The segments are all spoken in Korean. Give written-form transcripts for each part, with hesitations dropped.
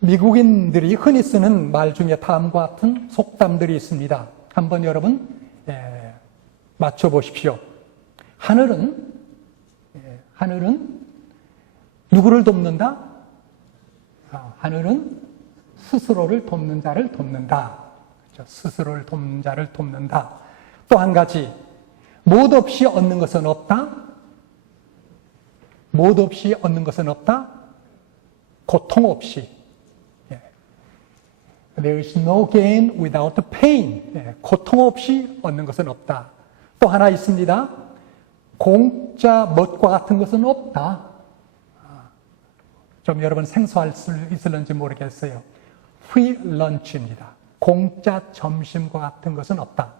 미국인들이 흔히 쓰는 말 중에 다음과 같은 속담들이 있습니다. 한번 여러분 맞춰보십시오. 하늘은 누구를 돕는다? 하늘은 스스로를 돕는 자를 돕는다. 그렇죠? 스스로를 돕는 자를 돕는다. 또 한 가지, 못 없이 얻는 것은 없다. 못 없이 얻는 것은 없다. 고통 없이. There is no gain without pain. 고통 없이 얻는 것은 없다. 또 하나 있습니다. 공짜 멋과 같은 것은 없다. 좀 여러분 생소할 수 있을는지 모르겠어요. Free lunch입니다. 공짜 점심과 같은 것은 없다.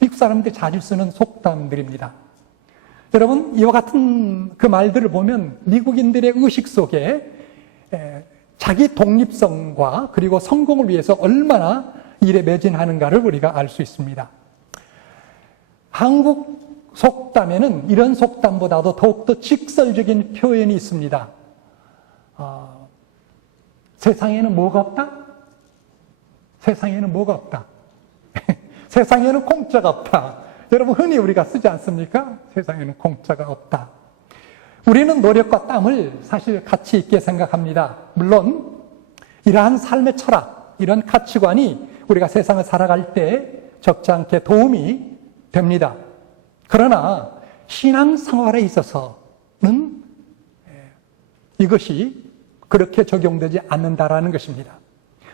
미국 사람들이 자주 쓰는 속담들입니다. 여러분, 이와 같은 그 말들을 보면 미국인들의 의식 속에 자기 독립성과 그리고 성공을 위해서 얼마나 일에 매진하는가를 우리가 알 수 있습니다. 한국 속담에는 이런 속담보다도 더욱더 직설적인 표현이 있습니다. 세상에는 뭐가 없다? 세상에는 뭐가 없다? 세상에는 공짜가 없다. 여러분 흔히 우리가 쓰지 않습니까? 세상에는 공짜가 없다. 우리는 노력과 땀을 사실 가치 있게 생각합니다. 물론 이러한 삶의 철학, 이런 가치관이 우리가 세상을 살아갈 때 적지 않게 도움이 됩니다. 그러나 신앙생활에 있어서는 이것이 그렇게 적용되지 않는다라는 것입니다.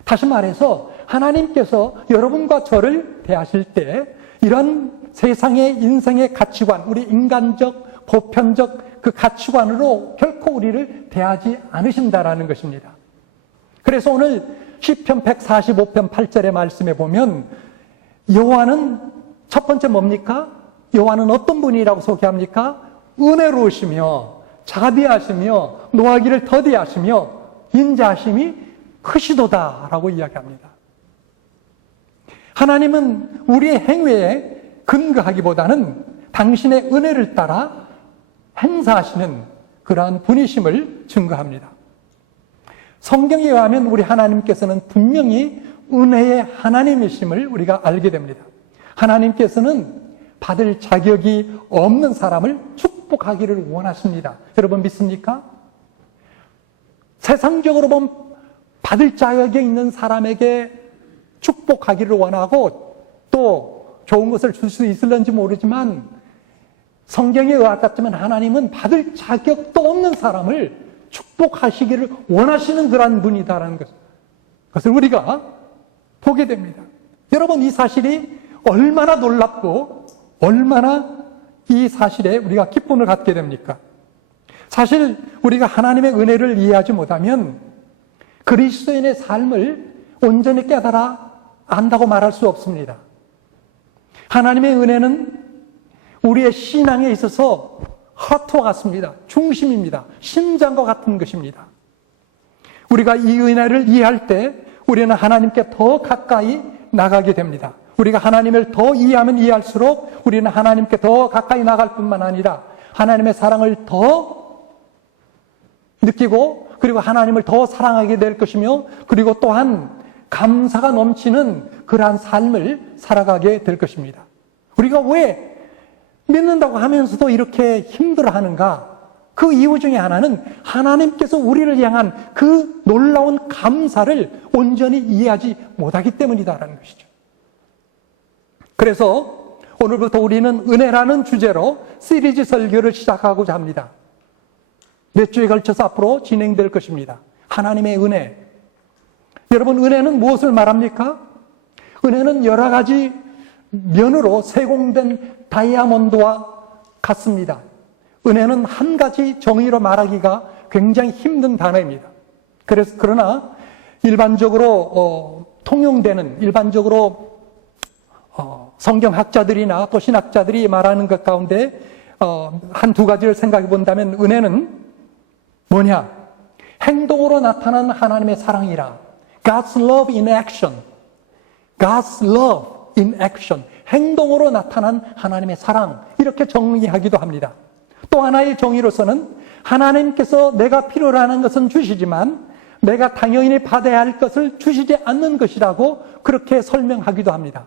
다시 말해서 하나님께서 여러분과 저를 대하실 때 이런 세상의 인생의 가치관, 우리 인간적, 보편적 그 가치관으로 결코 우리를 대하지 않으신다라는 것입니다. 그래서 오늘 시편 145편 8절의 말씀에 보면 여호와는 첫 번째 뭡니까? 여호와는 어떤 분이라고 소개합니까? 은혜로우시며 자비하시며 노하기를 더디하시며 인자하심이 크시도다라고 이야기합니다. 하나님은 우리의 행위에 근거하기보다는 당신의 은혜를 따라 행사하시는 그러한 분이심을 증거합니다. 성경에 의하면 우리 하나님께서는 분명히 은혜의 하나님이심을 우리가 알게 됩니다. 하나님께서는 받을 자격이 없는 사람을 축복하기를 원하십니다. 여러분 믿습니까? 세상적으로 보면 받을 자격이 있는 사람에게 축복하기를 원하고 또 좋은 것을 줄 수 있을는지 모르지만 성경에 의하면 하나님은 받을 자격도 없는 사람을 축복하시기를 원하시는 그러한 분이다라는 것을 우리가 보게 됩니다. 여러분 이 사실이 얼마나 놀랍고 얼마나 이 사실에 우리가 기쁨을 갖게 됩니까? 사실 우리가 하나님의 은혜를 이해하지 못하면 그리스도인의 삶을 온전히 깨달아 안다고 말할 수 없습니다. 하나님의 은혜는 우리의 신앙에 있어서 하트와 같습니다. 중심입니다. 심장과 같은 것입니다. 우리가 이 은혜를 이해할 때 우리는 하나님께 더 가까이 나가게 됩니다. 우리가 하나님을 더 이해하면 이해할수록 우리는 하나님께 더 가까이 나갈 뿐만 아니라 하나님의 사랑을 더 느끼고 그리고 하나님을 더 사랑하게 될 것이며 그리고 또한 감사가 넘치는 그러한 삶을 살아가게 될 것입니다. 우리가 왜 믿는다고 하면서도 이렇게 힘들어하는가? 그 이유 중에 하나는 하나님께서 우리를 향한 그 놀라운 감사를 온전히 이해하지 못하기 때문이다라는 것이죠. 그래서 오늘부터 우리는 은혜라는 주제로 시리즈 설교를 시작하고자 합니다. 몇 주에 걸쳐서 앞으로 진행될 것입니다. 하나님의 은혜. 여러분 은혜는 무엇을 말합니까? 은혜는 여러 가지 면으로 세공된 다이아몬드와 같습니다. 은혜는 한 가지 정의로 말하기가 굉장히 힘든 단어입니다. 그러나 일반적으로 통용되는 일반적으로 성경학자들이나 또 신학자들이 말하는 것 가운데 한두 가지를 생각해 본다면 은혜는 뭐냐? 행동으로 나타난 하나님의 사랑이라. God's love in action. God's love in action. 행동으로 나타난 하나님의 사랑. 이렇게 정의하기도 합니다. 또 하나의 정의로서는 하나님께서 내가 필요로 하는 것은 주시지만 내가 당연히 받아야 할 것을 주시지 않는 것이라고 그렇게 설명하기도 합니다.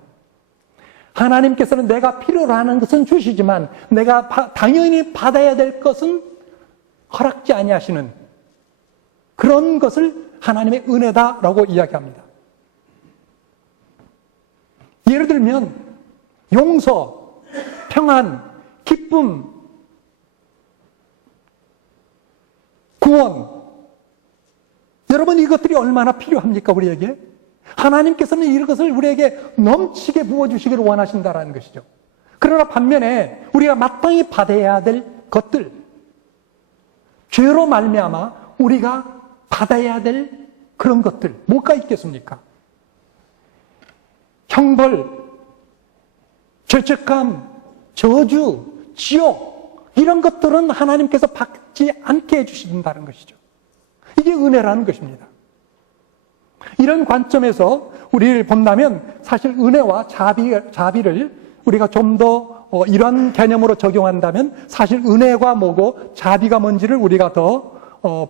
하나님께서는 내가 필요로 하는 것은 주시지만 내가 당연히 받아야 될 것은 허락지 아니하시는 그런 것을 하나님의 은혜다라고 이야기합니다. 예를 들면 용서, 평안, 기쁨, 구원. 여러분 이것들이 얼마나 필요합니까 우리에게? 하나님께서는 이것을 우리에게 넘치게 부어주시기를 원하신다는 것이죠. 그러나 반면에 우리가 마땅히 받아야 될 것들, 죄로 말미암아 우리가 받아야 될 그런 것들 뭐가 있겠습니까? 형벌, 죄책감, 저주, 지옥 이런 것들은 하나님께서 받지 않게 해주신다는 것이죠. 이게 은혜라는 것입니다. 이런 관점에서 우리를 본다면 사실 은혜와 자비를 우리가 좀 더 이런 개념으로 적용한다면 사실 은혜가 뭐고 자비가 뭔지를 우리가 더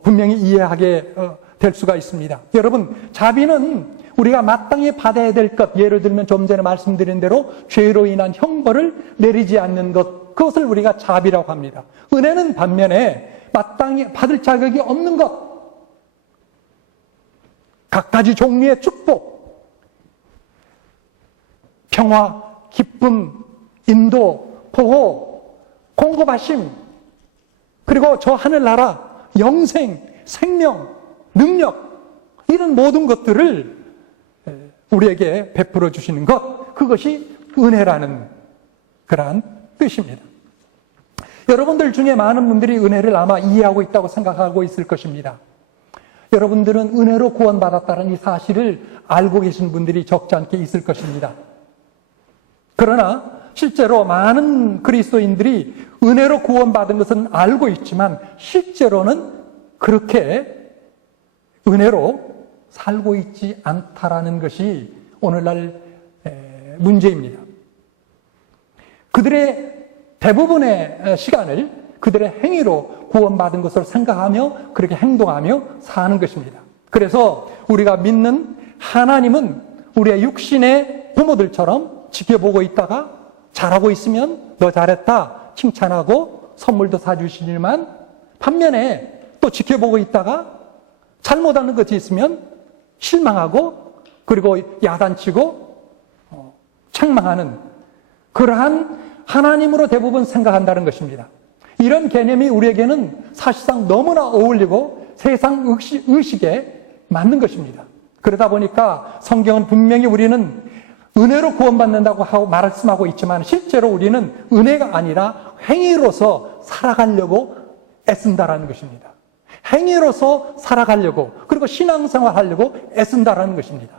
분명히 이해하게 될 수가 있습니다. 여러분, 자비는 우리가 마땅히 받아야 될 것, 예를 들면 좀 전에 말씀드린 대로 죄로 인한 형벌을 내리지 않는 것, 그것을 우리가 자비라고 합니다. 은혜는 반면에 마땅히 받을 자격이 없는 것, 각가지 종류의 축복, 평화, 기쁨, 인도, 보호, 공급하심, 그리고 저 하늘나라, 영생, 생명, 능력 이런 모든 것들을 우리에게 베풀어 주시는 것, 그것이 은혜라는 그러한 뜻입니다. 여러분들 중에 많은 분들이 은혜를 아마 이해하고 있다고 생각하고 있을 것입니다. 여러분들은 은혜로 구원받았다는 이 사실을 알고 계신 분들이 적지 않게 있을 것입니다. 그러나 실제로 많은 그리스도인들이 은혜로 구원받은 것은 알고 있지만 실제로는 그렇게 은혜로 살고 있지 않다라는 것이 오늘날 문제입니다. 그들의 대부분의 시간을 그들의 행위로 구원받은 것으로 생각하며 그렇게 행동하며 사는 것입니다. 그래서 우리가 믿는 하나님은 우리의 육신의 부모들처럼 지켜보고 있다가 잘하고 있으면 너 잘했다 칭찬하고 선물도 사주시지만 반면에 또 지켜보고 있다가 잘못하는 것이 있으면 실망하고 그리고 야단치고 책망하는 그러한 하나님으로 대부분 생각한다는 것입니다. 이런 개념이 우리에게는 사실상 너무나 어울리고 세상 의식에 맞는 것입니다. 그러다 보니까 성경은 분명히 우리는 은혜로 구원받는다고 하고 말씀하고 있지만 실제로 우리는 은혜가 아니라 행위로서 살아가려고 애쓴다라는 것입니다. 행위로서 살아가려고 그리고 신앙생활 하려고 애쓴다라는 것입니다.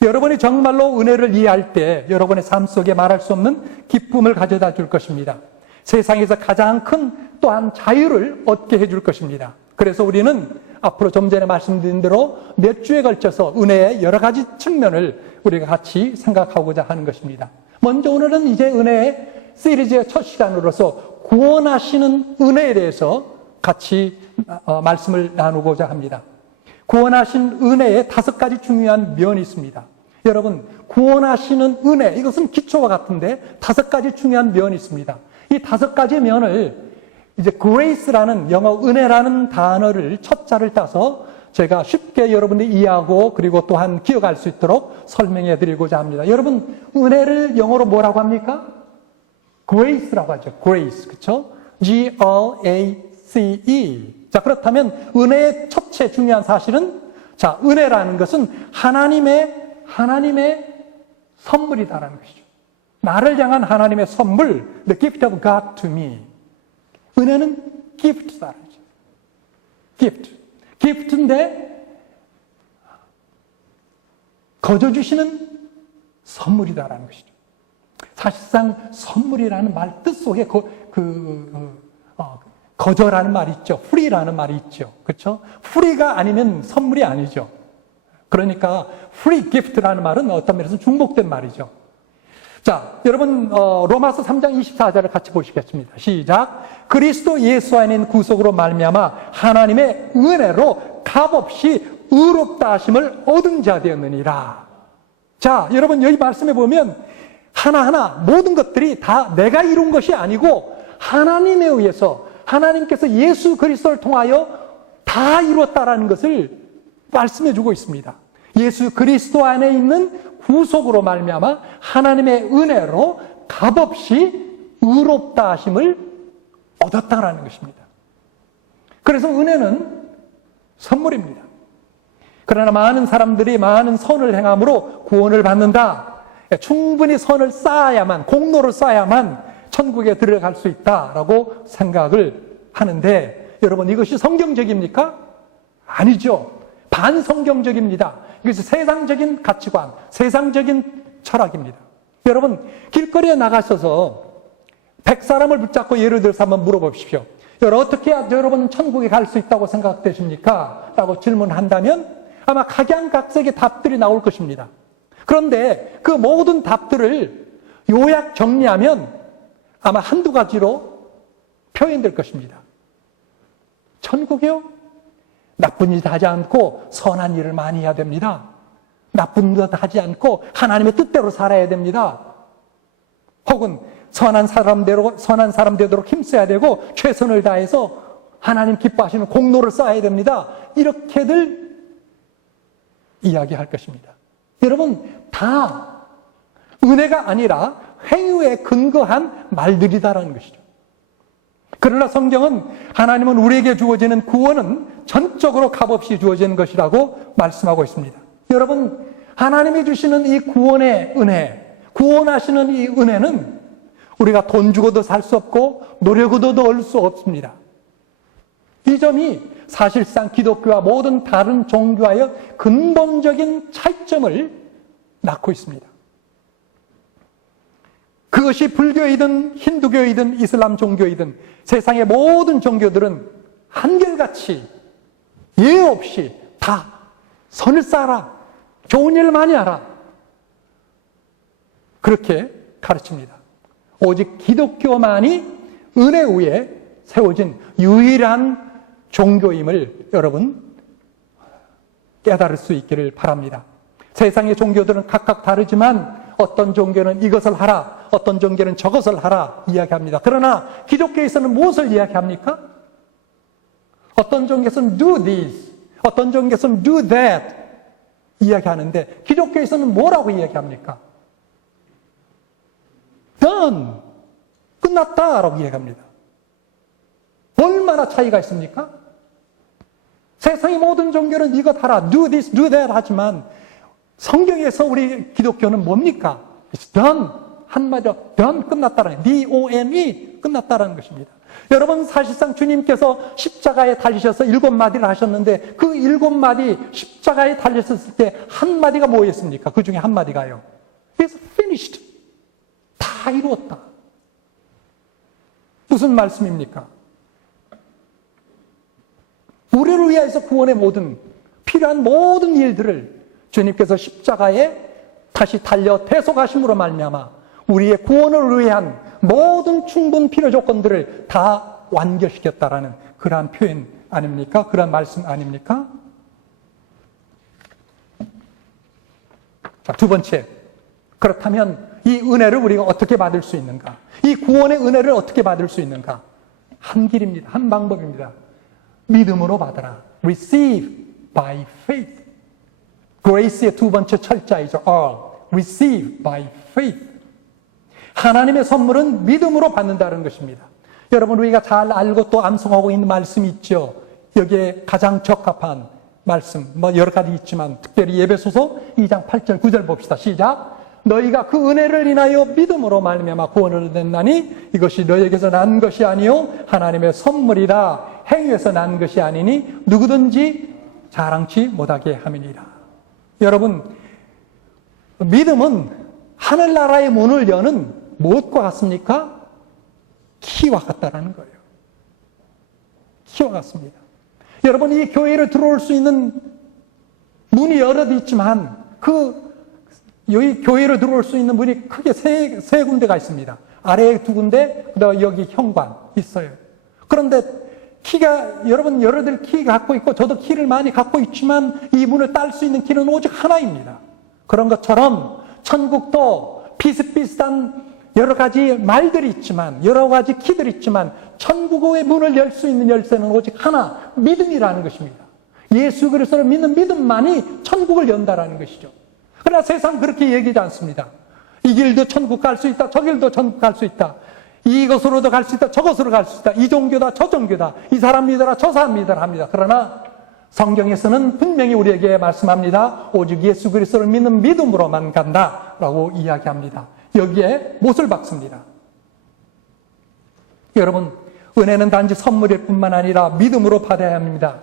여러분이 정말로 은혜를 이해할 때 여러분의 삶 속에 말할 수 없는 기쁨을 가져다 줄 것입니다. 세상에서 가장 큰 또한 자유를 얻게 해줄 것입니다. 그래서 우리는 앞으로 좀 전에 말씀드린 대로 몇 주에 걸쳐서 은혜의 여러 가지 측면을 우리가 같이 생각하고자 하는 것입니다. 먼저 오늘은 이제 은혜의 시리즈의 첫 시간으로서 구원하시는 은혜에 대해서 같이 말씀을 나누고자 합니다. 구원하신 은혜에 5가지 중요한 면이 있습니다. 여러분, 구원하시는 은혜, 이것은 기초와 같은데 5가지 중요한 면이 있습니다. 이 5가지 면을 이제 grace라는 영어 은혜라는 단어를 첫 자를 따서 제가 쉽게 여러분들이 이해하고 그리고 또한 기억할 수 있도록 설명해 드리고자 합니다. 여러분, 은혜를 영어로 뭐라고 합니까? grace라고 하죠. grace. 그렇죠? G-R-A-C-E. 자, 그렇다면 은혜의 첫째 중요한 사실은 자, 은혜라는 것은 하나님의 선물이다라는 것이죠. 나를 향한 하나님의 선물, the gift of God to me. 은혜는 gift다. gift. gift인데 거저 주시는 선물이다라는 것이죠. 사실상 선물이라는 말 뜻 속에 거저라는 말이 있죠. free라는 말이 있죠. 그렇죠? free가 아니면 선물이 아니죠. 그러니까 free gift라는 말은 어떤 면에서 중복된 말이죠. 자, 여러분 로마서 3장 24절을 같이 보시겠습니다. 시작. 그리스도 예수 안에 있는 구속으로 말미암아 하나님의 은혜로 값없이 의롭다 하심을 얻은 자 되었느니라. 자, 여러분 여기 말씀해 보면 하나하나 모든 것들이 다 내가 이룬 것이 아니고 하나님에 의해서 하나님께서 예수 그리스도를 통하여 다 이루었다라는 것을 말씀해 주고 있습니다. 예수 그리스도 안에 있는 구속으로 말미암아 하나님의 은혜로 값없이 의롭다 하심을 얻었다라는 것입니다. 그래서 은혜는 선물입니다. 그러나 많은 사람들이 많은 선을 행함으로 구원을 받는다. 충분히 선을 쌓아야만, 공로를 쌓아야만 천국에 들어갈 수 있다라고 생각을 하는데, 여러분 이것이 성경적입니까? 아니죠. 반성경적입니다. 이것이 세상적인 가치관, 세상적인 철학입니다. 여러분 길거리에 나가셔서 100사람을 붙잡고 예를 들어서 한번 물어보십시오. 어떻게 해야 여러분 천국에 갈 수 있다고 생각되십니까? 라고 질문한다면 아마 각양각색의 답들이 나올 것입니다. 그런데 그 모든 답들을 요약 정리하면 아마 한두 가지로 표현될 것입니다. 천국이요? 나쁜 일 하지 않고 선한 일을 많이 해야 됩니다. 나쁜 것 하지 않고 하나님의 뜻대로 살아야 됩니다. 혹은 선한 사람 되도록 힘써야 되고 최선을 다해서 하나님 기뻐하시는 공로를 쌓아야 됩니다. 이렇게들 이야기할 것입니다. 여러분 다 은혜가 아니라 행위에 근거한 말들이다라는 것이죠. 그러나 성경은 하나님은 우리에게 주어지는 구원은 전적으로 값없이 주어지는 것이라고 말씀하고 있습니다. 여러분 하나님이 주시는 이 구원의 은혜, 구원하시는 이 은혜는 우리가 돈 주고도 살 수 없고 노력으로도 얻을 수 없습니다. 이 점이 사실상 기독교와 모든 다른 종교와의 근본적인 차이점을 낳고 있습니다. 그것이 불교이든 힌두교이든 이슬람 종교이든 세상의 모든 종교들은 한결같이 예외 없이 다 선을 쌓아라, 좋은 일을 많이 하라, 그렇게 가르칩니다. 오직 기독교만이 은혜 위에 세워진 유일한 종교임을 여러분 깨달을 수 있기를 바랍니다. 세상의 종교들은 각각 다르지만 어떤 종교는 이것을 하라, 어떤 종교는 저것을 하라 이야기합니다. 그러나 기독교에서는 무엇을 이야기합니까? 어떤 종교에서는 do this, 어떤 종교에서는 do that 이야기하는데 기독교에서는 뭐라고 이야기합니까? done, 끝났다라고 이야기합니다. 얼마나 차이가 있습니까? 세상의 모든 종교는 이것 하라, do this, do that 하지만 성경에서 우리 기독교는 뭡니까? It's done. 한마디로 done, 끝났다라는, D-O-N-E, 끝났다라는 것입니다. 여러분 사실상 주님께서 십자가에 달리셔서 7마디를 하셨는데 그 7마디 십자가에 달리셨을 때 한마디가 뭐였습니까? 그 중에 한마디가요. It's finished. 다 이루었다. 무슨 말씀입니까? 우리를 위해서 구원의 모든 필요한 모든 일들을 주님께서 십자가에 다시 달려 대속하심으로 말미암아 우리의 구원을 위한 모든 충분 필요 조건들을 다 완결시켰다라는 그러한 표현 아닙니까? 그러한 말씀 아닙니까? 자, 두 번째. 그렇다면 이 은혜를 우리가 어떻게 받을 수 있는가? 이 구원의 은혜를 어떻게 받을 수 있는가? 한 길입니다. 한 방법입니다. 믿음으로 받아라. Receive by faith. Grace의 두 번째 철자이죠. Receive by faith. 하나님의 선물은 믿음으로 받는다는 것입니다. 여러분 우리가 잘 알고 또 암송하고 있는 말씀이 있죠. 여기에 가장 적합한 말씀, 여러 가지 있지만 특별히 예배소서 2장 8절 9절 봅시다. 시작. 너희가 그 은혜를 인하여 믿음으로 말미암아 구원을 얻었나니 이것이 너희에게서 난 것이 아니요 하나님의 선물이라. 행위에서 난 것이 아니니 누구든지 자랑치 못하게 함이니라. 여러분 믿음은 하늘나라의 문을 여는 무엇과 같습니까? 키와 같다라는 거예요. 키와 같습니다. 여러분 이 교회를 들어올 수 있는 문이 여러 개 있지만 그 여기 교회로 들어올 수 있는 문이 크게 세 군데가 있습니다. 아래에 2군데, 그다음에 여기 현관 있어요. 그런데 키가, 여러분들 키 갖고 있고, 저도 키를 많이 갖고 있지만, 이 문을 딸 수 있는 키는 오직 하나입니다. 그런 것처럼, 천국도 비슷비슷한 여러 가지 말들이 있지만, 여러 가지 키들이 있지만, 천국의 문을 열 수 있는 열쇠는 오직 하나, 믿음이라는 것입니다. 예수 그리스도를 믿는 믿음만이 천국을 연다라는 것이죠. 그러나 세상 그렇게 얘기하지 않습니다. 이 길도 천국 갈 수 있다, 저 길도 천국 갈 수 있다. 이것으로도 갈 수 있다, 저것으로 갈 수 있다. 이 종교다, 저 종교다. 이 사람 믿어라, 저 사람 믿어라 합니다. 그러나 성경에서는 분명히 우리에게 말씀합니다. 오직 예수 그리스도를 믿는 믿음으로만 간다라고 이야기합니다. 여기에 못을 박습니다. 여러분, 은혜는 단지 선물일 뿐만 아니라 믿음으로 받아야 합니다.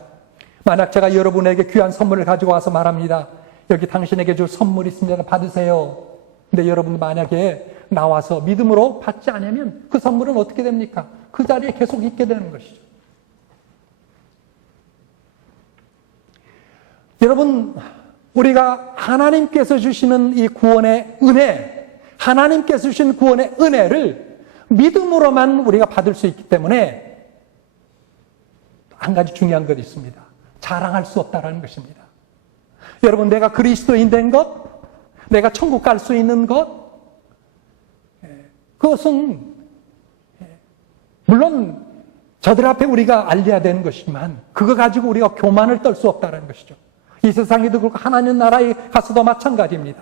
만약 제가 여러분에게 귀한 선물을 가지고 와서 말합니다. 여기 당신에게 줄 선물이 있습니다. 받으세요. 근데 여러분 만약에 나와서 믿음으로 받지 않으면 그 선물은 어떻게 됩니까? 그 자리에 계속 있게 되는 것이죠. 여러분, 우리가 하나님께서 주시는 이 구원의 은혜, 하나님께서 주신 구원의 은혜를 믿음으로만 우리가 받을 수 있기 때문에 한 가지 중요한 것이 있습니다. 자랑할 수 없다는 것입니다. 여러분, 내가 그리스도인 된 것, 내가 천국 갈 수 있는 것, 그것은 물론 저들 앞에 우리가 알려야 되는 것이지만 그거 가지고 우리가 교만을 떨 수 없다는 것이죠. 이 세상에도 그렇고 하나님 나라에 가서도 마찬가지입니다.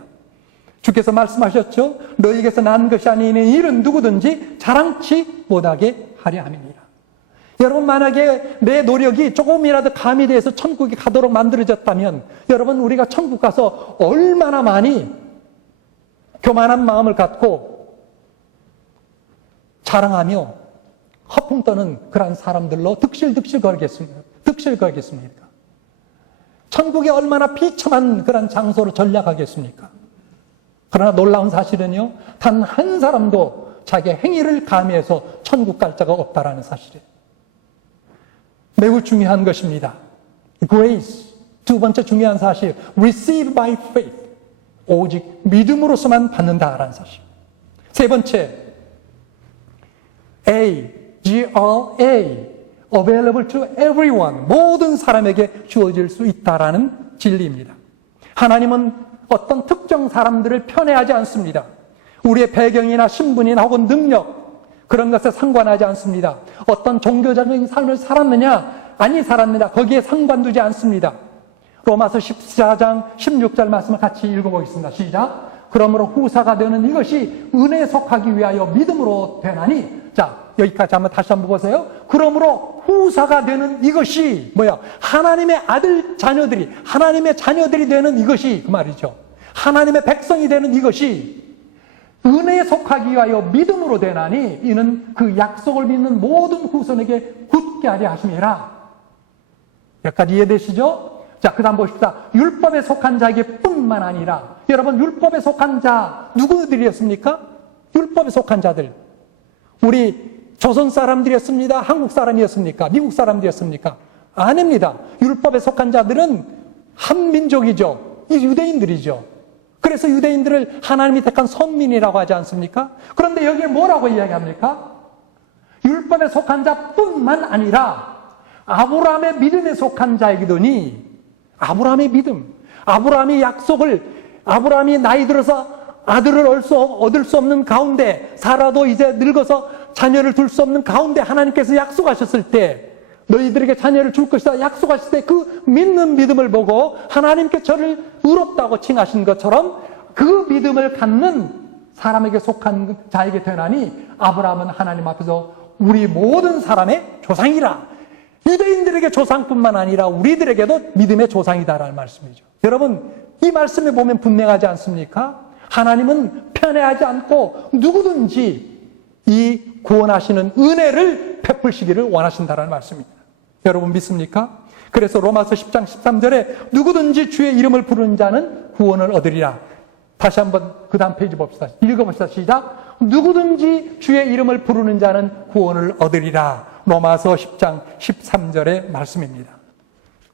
주께서 말씀하셨죠. 너희에게서 난 것이 아닌 일은 누구든지 자랑치 못하게 하려 함이니라. 여러분, 만약에 내 노력이 조금이라도 가미돼서 천국에 가도록 만들어졌다면 여러분, 우리가 천국 가서 얼마나 많이 교만한 마음을 갖고 자랑하며 허풍 떠는 그런 사람들로 득실득실 걸겠습니까? 천국이 얼마나 비참한 그런 장소로 전락하겠습니까? 그러나 놀라운 사실은요, 단 한 사람도 자기의 행위를 가미해서 천국 갈 자가 없다라는 사실이에요. 매우 중요한 것입니다. Grace. 두 번째 중요한 사실. Receive by faith. 오직 믿음으로서만 받는다라는 사실. 세 번째. A. G-R-A. Available to everyone. 모든 사람에게 주어질 수 있다라는 진리입니다. 하나님은 어떤 특정 사람들을 편애하지 않습니다. 우리의 배경이나 신분이나 혹은 능력, 그런 것에 상관하지 않습니다. 어떤 종교적인 삶을 살았느냐, 아니 살았느냐, 거기에 상관두지 않습니다. 로마서 14장 16절 말씀을 같이 읽어보겠습니다. 시작. 그러므로 후사가 되는 이것이 은혜에 속하기 위하여 믿음으로 되나니. 자, 여기까지 다시 한번 보세요. 그러므로 후사가 되는 이것이 뭐야? 하나님의 아들 자녀들이, 하나님의 자녀들이 되는 이것이 그 말이죠. 하나님의 백성이 되는 이것이 은혜에 속하기 위하여 믿음으로 되나니 이는 그 약속을 믿는 모든 후손에게 굳게 하려 하심이라. 여기까지 이해되시죠? 자, 그 다음 보십시다. 율법에 속한 자에게 뿐만 아니라, 여러분, 율법에 속한 자 누구들이었습니까? 율법에 속한 자들. 우리 조선 사람들이었습니다? 한국 사람이었습니까? 미국 사람들이었습니까? 아닙니다. 율법에 속한 자들은 한 민족이죠. 이 유대인들이죠. 그래서 유대인들을 하나님이 택한 선민이라고 하지 않습니까? 그런데 여기에 뭐라고 이야기합니까? 율법에 속한 자뿐만 아니라 아브라함의 믿음에 속한 자이더니, 아브라함의 믿음, 아브라함의 약속을, 아브라함이 나이 들어서 아들을 얻을 수 없는 가운데, 사라도 이제 늙어서 자녀를 둘 수 없는 가운데 하나님께서 약속하셨을 때, 너희들에게 자녀를 줄 것이다 약속하실 때 그 믿는 믿음을 보고 하나님께 저를 의롭다고 칭하신 것처럼 그 믿음을 갖는 사람에게 속한 자에게 되나니 아브라함은 하나님 앞에서 우리 모든 사람의 조상이라. 유대인들에게 조상뿐만 아니라 우리들에게도 믿음의 조상이다라는 말씀이죠. 여러분, 이 말씀에 보면 분명하지 않습니까? 하나님은 편애하지 않고 누구든지 이 구원하시는 은혜를 베풀시기를 원하신다는 말씀입니다. 여러분 믿습니까? 그래서 로마서 10장 13절에 누구든지 주의 이름을 부르는 자는 구원을 얻으리라. 다시 한번 그 다음 페이지 봅시다. 읽어봅시다. 시작. 누구든지 주의 이름을 부르는 자는 구원을 얻으리라. 로마서 10장 13절의 말씀입니다.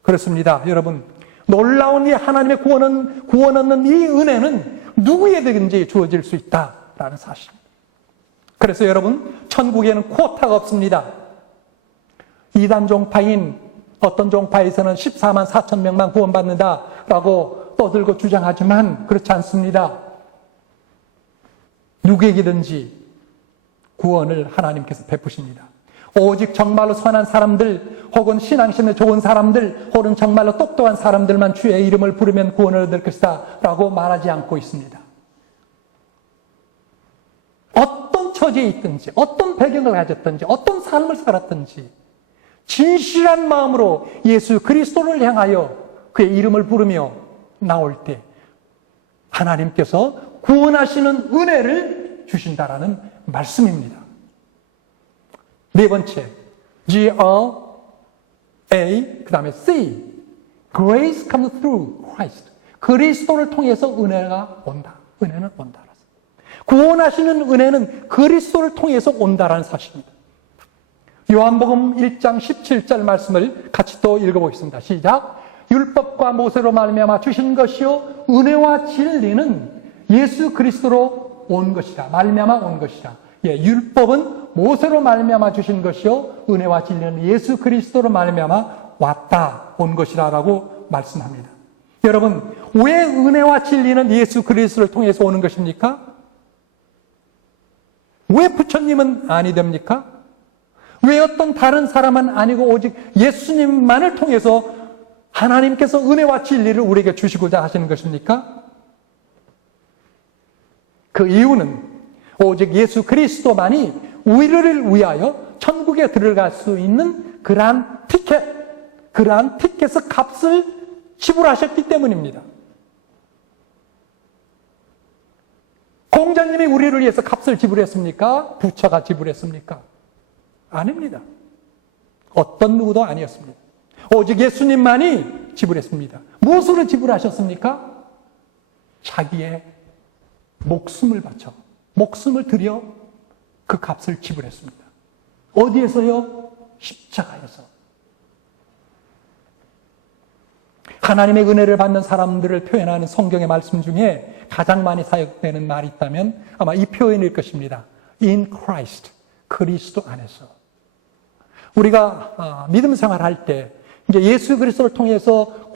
그렇습니다. 여러분, 놀라운 이 하나님의 구원 얻는 이 은혜는 누구에게든지 주어질 수 있다라는 사실. 그래서 여러분, 천국에는 쿼타가 없습니다. 이단 종파인 어떤 종파에서는 14만 4천 명만 구원받는다라고 떠들고 주장하지만 그렇지 않습니다. 누구에게든지 구원을 하나님께서 베푸십니다. 오직 정말로 선한 사람들, 혹은 신앙심이 좋은 사람들, 혹은 정말로 똑똑한 사람들만 주의 이름을 부르면 구원을 얻을 것이다 라고 말하지 않고 있습니다. 어떤 처지에 있든지, 어떤 배경을 가졌든지, 어떤 삶을 살았든지 진실한 마음으로 예수 그리스도를 향하여 그의 이름을 부르며 나올 때 하나님께서 구원하시는 은혜를 주신다라는 말씀입니다. 네 번째, G-R-A, 그 다음에 C, Grace comes through Christ. 그리스도를 통해서 은혜가 온다. 은혜는 온다. 구원하시는 은혜는 그리스도를 통해서 온다라는 사실입니다. 요한복음 1장 17절 말씀을 같이 또 읽어보겠습니다. 시작. 율법과 모세로 말미암아 주신 것이요 은혜와 진리는 예수 그리스도로 온 것이라. 말미암아 온 것이라. 율법은 모세로 말미암아 주신 것이요 은혜와 진리는 예수 그리스도로 말미암아 왔다 온 것이라라고 말씀합니다. 여러분, 왜 은혜와 진리는 예수 그리스도를 통해서 오는 것입니까? 왜 부처님은 아니 됩니까? 왜 어떤 다른 사람은 아니고 오직 예수님만을 통해서 하나님께서 은혜와 진리를 우리에게 주시고자 하시는 것입니까? 그 이유는 오직 예수 그리스도만이 우리를 위하여 천국에 들어갈 수 있는 그러한 티켓의 값을 지불하셨기 때문입니다. 공자님이 우리를 위해서 값을 지불했습니까? 부처가 지불했습니까? 아닙니다. 어떤 누구도 아니었습니다. 오직 예수님만이 지불했습니다. 무엇으로 지불하셨습니까? 자기의 목숨을 바쳐, 목숨을 들여 그 값을 지불했습니다. 어디에서요? 십자가에서. 하나님의 은혜를 받는 사람들을 표현하는 성경의 말씀 중에 가장 많이 사용되는 말이 있다면 아마 이 표현일 것입니다. In Christ, 그리스도 안에서. 우리가 믿음 생활할 때 이제 예수 그리스도를 통해서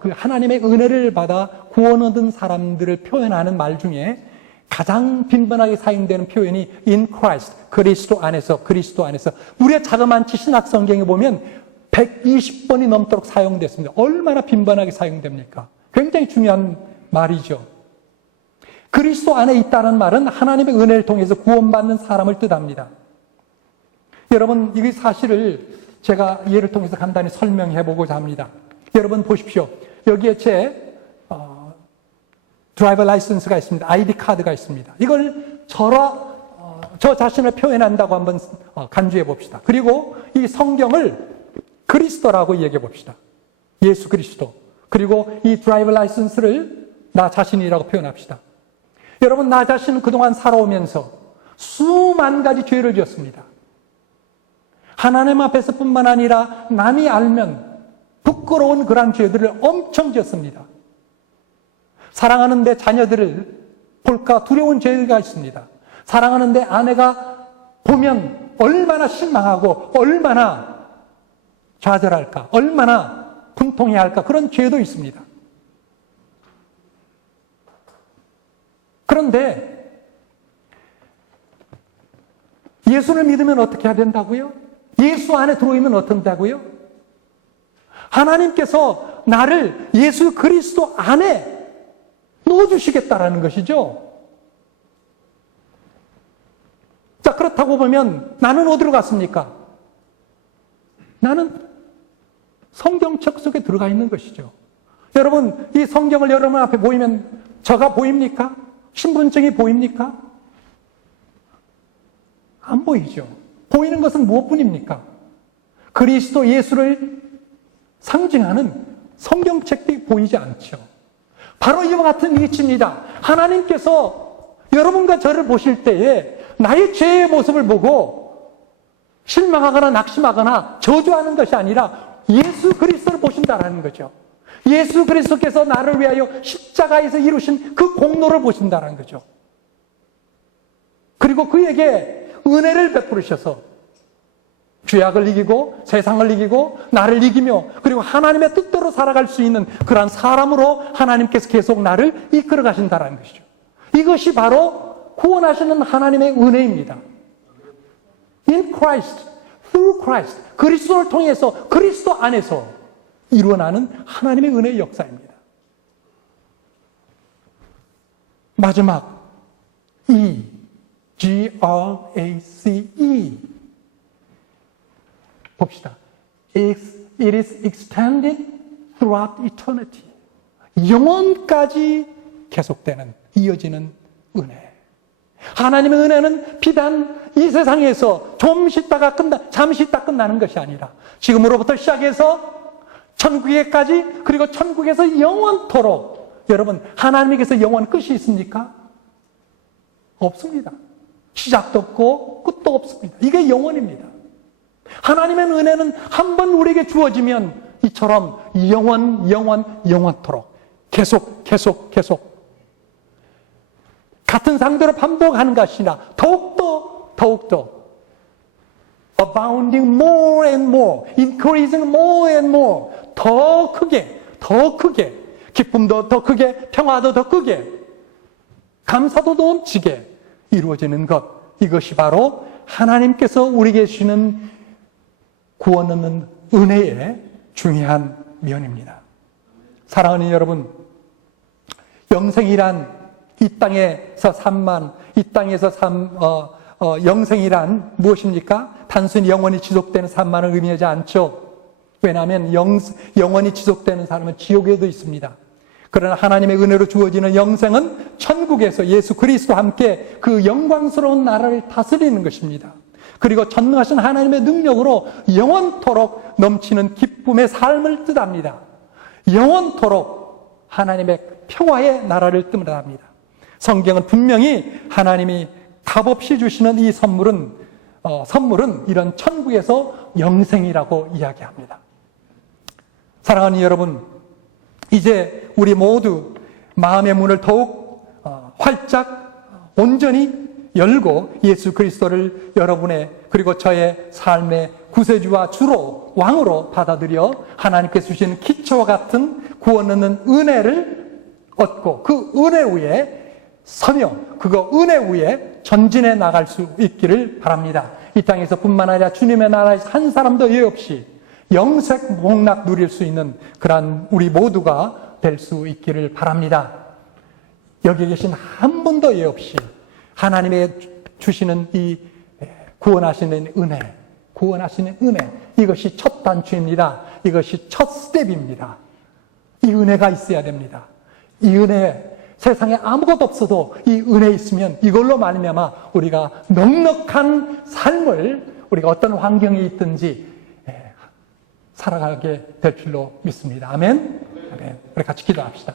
그 하나님의 은혜를 받아 구원 얻은 사람들을 표현하는 말 중에 가장 빈번하게 사용되는 표현이 In Christ, 그리스도 안에서, 그리스도 안에서. 우리의 자그마치 신학 성경에 보면 120번이 넘도록 사용됐습니다. 얼마나 빈번하게 사용됩니까? 굉장히 중요한 말이죠. 그리스도 안에 있다는 말은 하나님의 은혜를 통해서 구원받는 사람을 뜻합니다. 여러분, 이 사실을 제가 예를 통해서 간단히 설명해 보고자 합니다. 여러분 보십시오. 여기에 제 드라이버 라이선스가 있습니다. 아이디 카드가 있습니다. 이걸 저 자신을 표현한다고 한번 간주해 봅시다. 그리고 이 성경을 그리스도라고 얘기해 봅시다. 예수 그리스도. 그리고 이 드라이버 라이선스를 나 자신이라고 표현합시다. 여러분, 나 자신은 그동안 살아오면서 수만 가지 죄를 지었습니다. 하나님 앞에서뿐만 아니라 남이 알면 부끄러운 그런 죄들을 엄청 지었습니다. 사랑하는 내 자녀들을 볼까 두려운 죄가 있습니다. 사랑하는 내 아내가 보면 얼마나 실망하고 얼마나 좌절할까, 얼마나 분통해할까, 그런 죄도 있습니다. 그런데 예수를 믿으면 어떻게 해야 된다고요? 예수 안에 들어오면 어떤다고요? 하나님께서 나를 예수 그리스도 안에 넣어주시겠다라는 것이죠. 자, 그렇다고 보면 나는 어디로 갔습니까? 나는 성경책 속에 들어가 있는 것이죠. 여러분, 이 성경을 여러분 앞에 보이면 저가 보입니까? 신분증이 보입니까? 안 보이죠. 보이는 것은 무엇뿐입니까? 그리스도 예수를 상징하는 성경책이 보이지 않죠. 바로 이와 같은 이치입니다. 하나님께서 여러분과 저를 보실 때에 나의 죄의 모습을 보고 실망하거나 낙심하거나 저주하는 것이 아니라 예수 그리스도를 보신다라는 거죠. 예수 그리스도께서 나를 위하여 십자가에서 이루신 그 공로를 보신다는 거죠. 그리고 그에게 은혜를 베푸르셔서 죄악을 이기고 세상을 이기고 나를 이기며 그리고 하나님의 뜻대로 살아갈 수 있는 그러한 사람으로 하나님께서 계속 나를 이끌어 가신다는 것이죠. 이것이 바로 구원하시는 하나님의 은혜입니다. In Christ, through Christ, 그리스도를 통해서 그리스도 안에서 일어나는 하나님의 은혜의 역사입니다. 마지막 E, G-R-A-C-E 봅시다. It is extended throughout eternity. 영원까지 계속되는, 이어지는 은혜. 하나님의 은혜는 비단 이 세상에서 잠시 있다 끝나는 것이 아니라 지금으로부터 시작해서 천국에까지, 그리고 천국에서 영원토록. 여러분, 하나님께서 영원 끝이 있습니까? 없습니다. 시작도 없고 끝도 없습니다. 이게 영원입니다. 하나님의 은혜는 한 번 우리에게 주어지면 이처럼 영원토록 계속 같은 상대로 반복하는 것이 아니라 더욱더 abounding more and more, increasing more and more, 더 크게 기쁨도 더 크게, 평화도 더 크게, 감사도 넘치게 이루어지는 것, 이것이 바로 하나님께서 우리에게 주시는 구원하는 은혜의 중요한 면입니다. 사랑하는 여러분, 영생이란 이 땅에서 영생이란 무엇입니까? 단순히 영원히 지속되는 삶만을 의미하지 않죠. 왜냐하면 영원히 지속되는 삶은 지옥에도 있습니다. 그러나 하나님의 은혜로 주어지는 영생은 천국에서 예수 그리스도와 함께 그 영광스러운 나라를 다스리는 것입니다. 그리고 전능하신 하나님의 능력으로 영원토록 넘치는 기쁨의 삶을 뜻합니다. 영원토록 하나님의 평화의 나라를 뜻합니다. 성경은 분명히 하나님이 값없이 주시는 이 선물은 이런 천국에서 영생이라고 이야기합니다. 사랑하는 여러분, 이제 우리 모두 마음의 문을 더욱 활짝 온전히 열고 예수 그리스도를 여러분의 그리고 저의 삶의 구세주와 주로 왕으로 받아들여 하나님께서 주시는 기초와 같은 구원 얻는 은혜를 얻고 그 은혜 위에 서며 그거 은혜 위에 전진해 나갈 수 있기를 바랍니다. 이 땅에서 뿐만 아니라 주님의 나라에서 한 사람도 예 없이 영생 복락 누릴 수 있는 그러한 우리 모두가 될 수 있기를 바랍니다. 여기 계신 한 분도 예 없이 하나님의 주시는 이 구원하시는 은혜, 이것이 첫 단추입니다. 이것이 첫 스텝입니다. 이 은혜가 있어야 됩니다. 이 은혜, 세상에 아무것도 없어도 이 은혜 있으면 이걸로 말미암아 우리가 넉넉한 삶을 우리가 어떤 환경에 있든지 살아가게 될 줄로 믿습니다. 아멘. 우리 같이 기도합시다.